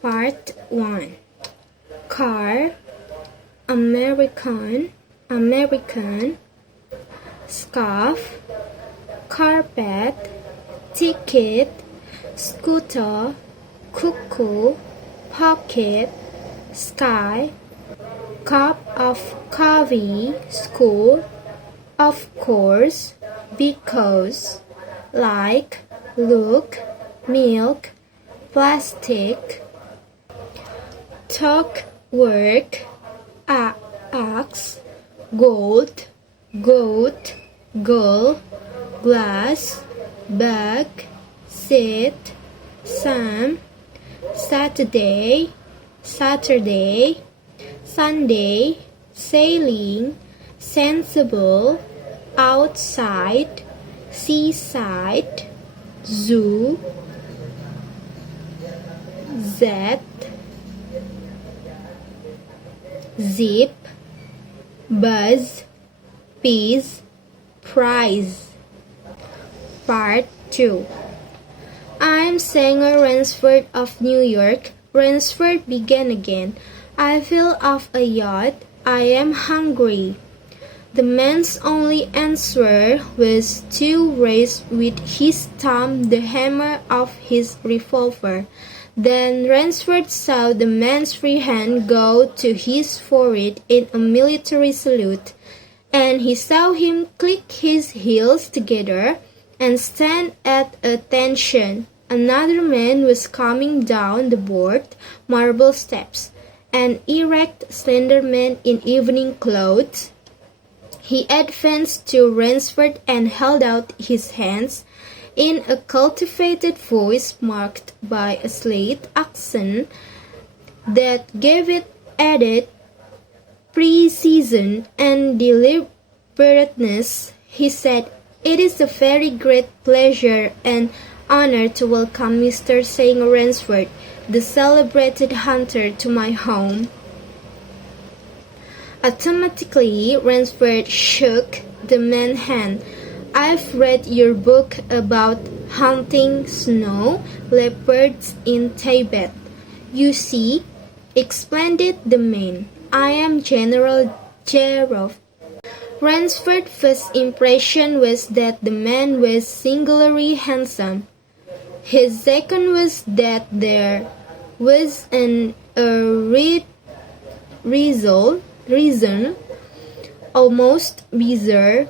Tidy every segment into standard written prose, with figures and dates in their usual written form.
Part 1. Car, American, scarf, carpet, ticket, scooter, cuckoo, pocket, sky, cup of coffee, school, of course, because, like, look, milk, plastic, talk, work, axe, gold, goat, girl, glass, bag, seat, Sam, Saturday, Sunday, sailing, sensible, outside, seaside, zoo, Z, zip, buzz, peas, prize. Part 2. I'm Sanger Ransford of New York. Ransford began again. I fell off a yacht. I am hungry. The man's only answer was to raise with his thumb the hammer of his revolver. Then Ransford saw the man's free hand go to his forehead in a military salute, and he saw him click his heels together and stand at attention. Another man was coming down the board marble steps, an erect, slender man in evening clothes. He advanced to Ransford and held out his hands in a cultivated voice marked by a slight accent that gave it added precision and deliberateness. He said, "It is a very great pleasure and honor to welcome Mr. Sanger Ransford, the celebrated hunter, to my home." Automatically, Ransford shook the man's hand. "I've read your book about hunting snow leopards in Tibet. You see," explained the man, "I am General Jerov." Ransford's first impression was that the man was singularly handsome. His second was that there was an reason, almost bizarre,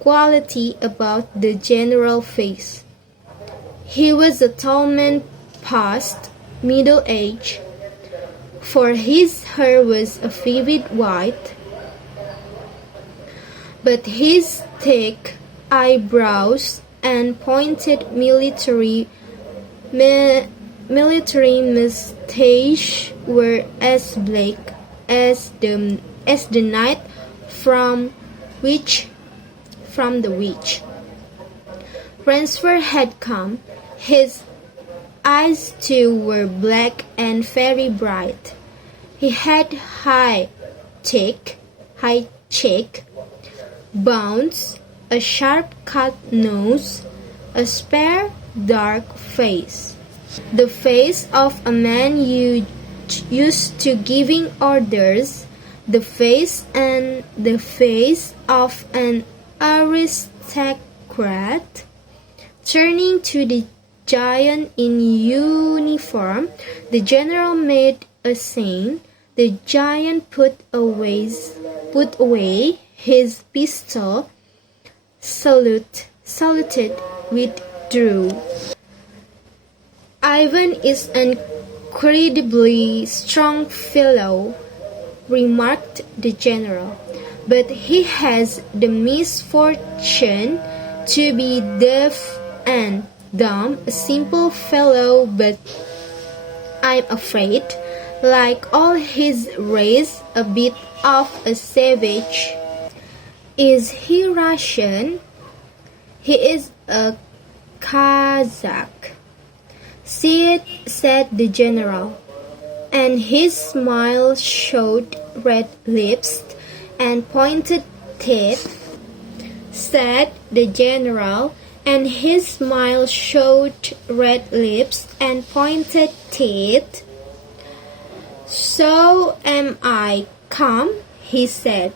quality about the general face. He was a tall man past middle age, for his hair was a vivid white, but his thick eyebrows and pointed military mustache were as black as the night from the witch. Ransford had come. His eyes too were black and very bright. He had high cheek, bones, a sharp-cut nose, a spare, dark face. The face of a man used to giving orders, the face of an aristocrat. Turning to the giant in uniform, the general made a sign. The giant put away his pistol, saluted, withdrew. "Ivan is an incredibly strong fellow," remarked the general, "but he has the misfortune to be deaf and dumb, a simple fellow, but I'm afraid, like all his race, a bit of a savage." "Is he Russian?" "He is a Kazakh," said the general, and his smile showed red lips and pointed teeth. Said the general, and his smile showed red lips and pointed teeth. So am I. Come, he said.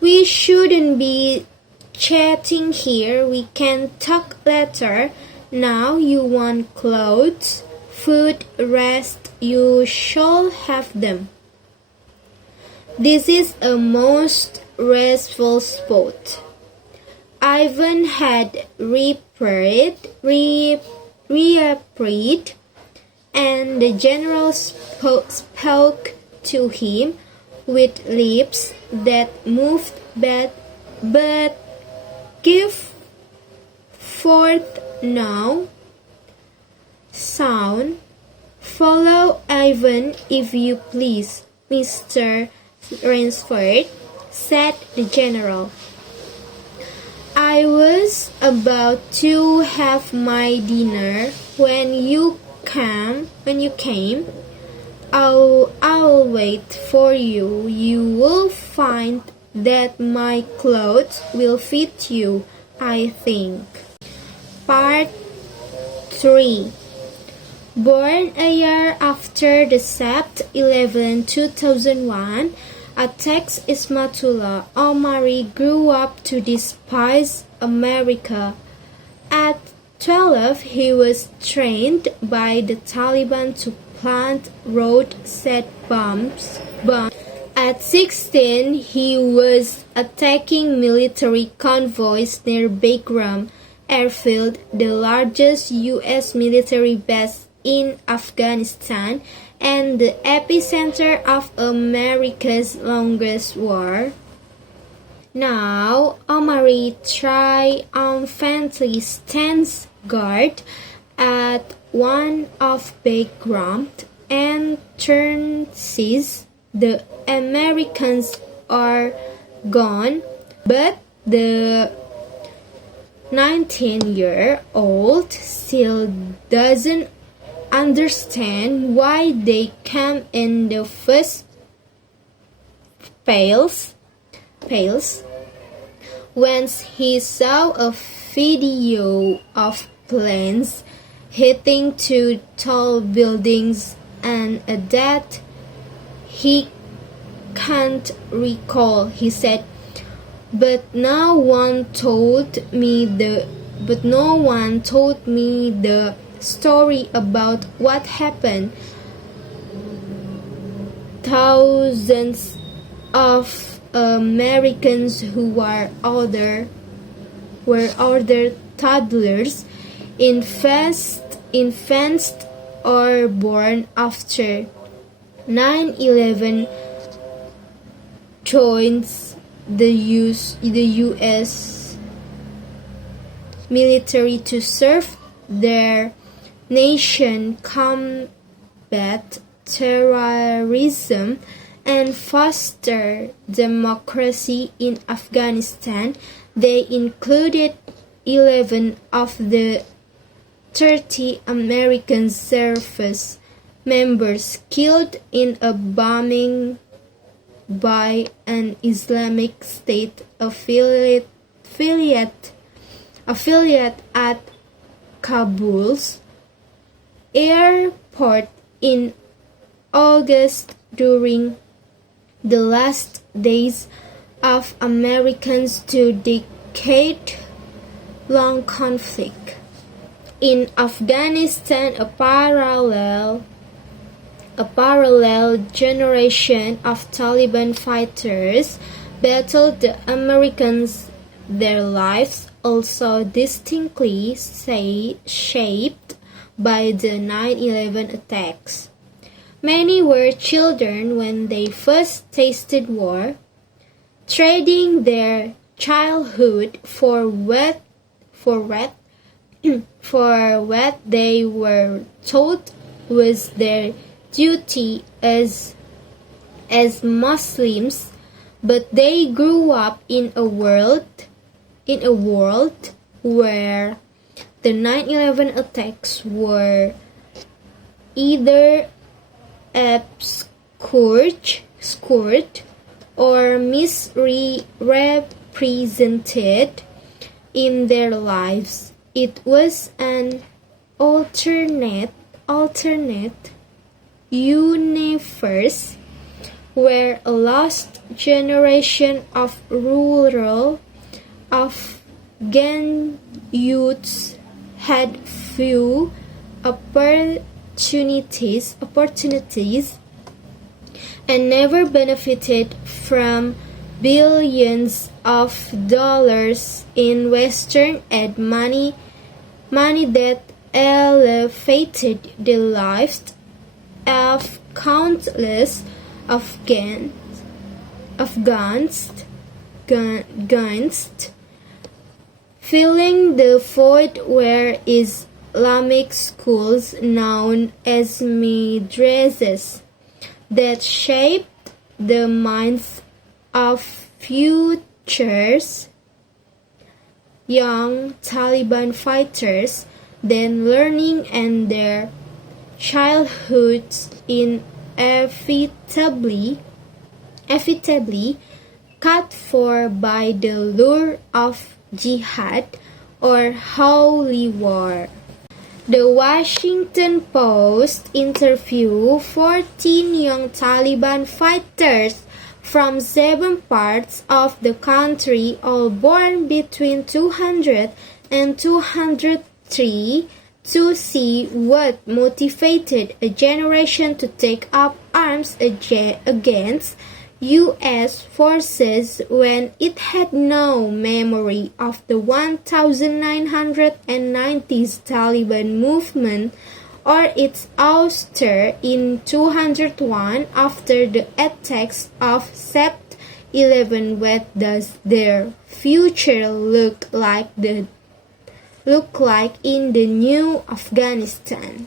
We shouldn't be chatting here. We can talk later. Now you want clothes, food, rest. You shall have them. This is a most restful spot. Ivan had reappeared, and the general spoke to him with lips that moved but gave forth no sound. Follow Ivan, if you please, Mr. Ransford, said the general. I was about to have my dinner when you came. I'll wait for you. You will find that my clothes will fit you, I think. Part 3. Born a year after the Sept 11, 2001, Atex Ismatullah Omari grew up to despise America. At 12, he was trained by the Taliban to plant roadside bombs. At 16, he was attacking military convoys near Bagram Airfield, the largest U.S. military base in Afghanistan and the epicenter of America's longest war. Now, Omari triumphantly stands guard at one of Bagram and says the Americans are gone, but the 19-year-old still doesn't understand why they came in the first place. Once he saw a video of planes hitting two tall buildings and a death he can't recall, he said, but no one told me the story about what happened. Thousands of Americans who were older toddlers, infants or born after 9/11 joins the U.S. military to serve their nation, combat terrorism, and foster democracy in Afghanistan. They included 11 of the 30 American service members killed in a bombing by an Islamic State affiliate at Kabul's airport in August during the last days of Americans' two-decade-long conflict. In Afghanistan, a parallel generation of Taliban fighters battled the Americans, their lives also distinctly shaped by the 9/11 attacks. Many were children when they first tasted war, trading their childhood for what they were told was their duty as Muslims, but they grew up in a world where the 9/11 attacks were either obscured or misrepresented in their lives. It was an alternate universe where a lost generation of rural Afghan youths had few opportunities and never benefited from billions of dollars in Western aid money that elevated the lives of countless Afghans, filling the void where Islamic schools known as madrasas that shaped the minds of futures young Taliban fighters then learning and their childhoods inevitably cut for by the lure of jihad or holy war. The Washington Post interviewed 14 young Taliban fighters from 7 parts of the country, all born between 200 and 203, to see what motivated a generation to take up arms against U.S. forces when it had no memory of the 1990s Taliban movement or its ouster in 2001 after the attacks of Sept 11. What does their future look like in the new Afghanistan?